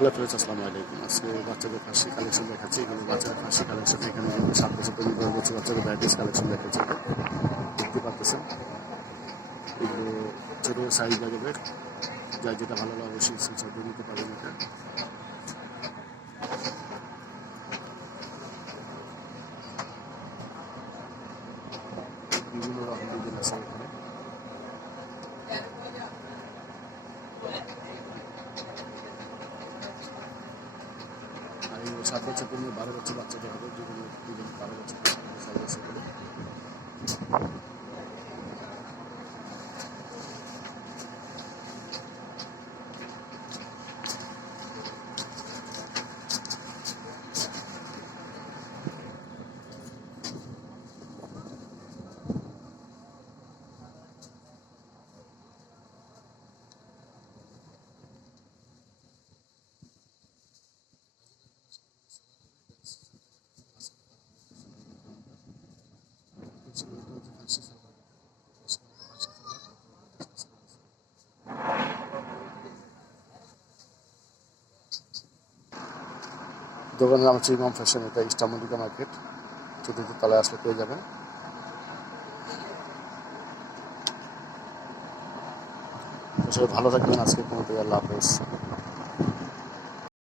Hello friends, আসসালামু আলাইকুম। আজকে বাচ্চাদের ফার্সি কালেকশন দেখাচ্ছি। এগুলো বাচ্চাদের ফার্সি কালেকশন। এখানে 7 বছর তৈরি করে দিচ্ছে বাচ্চাদের ভ্যারাইটিস কালেকশন দেখাচ্ছে। দেখতে পাচ্ছেন এগুলো ছোটো সাইজ লাগবে, যার যেটা ভালো লাগে অবশ্যই স্ক্রিনশট দিয়ে দিতে পারবেন। এটা বিভিন্ন রকম ডিজাইন আছে এখানে। আর এই 7 বছর থেকে 12 বছর বাচ্চাদের হবে, যেগুলো 12 বছর সাইজ আছে এগুলো। দোকানের নাম হচ্ছে ইমাম ফ্যাশন। এটা ইস্টামলিকা মার্কেট, 4th তলায় আসলে পেয়ে যাবেন। সবাই ভালো থাকবেন। আজকে কোনো থেকে আল্লাহ হাফেজ।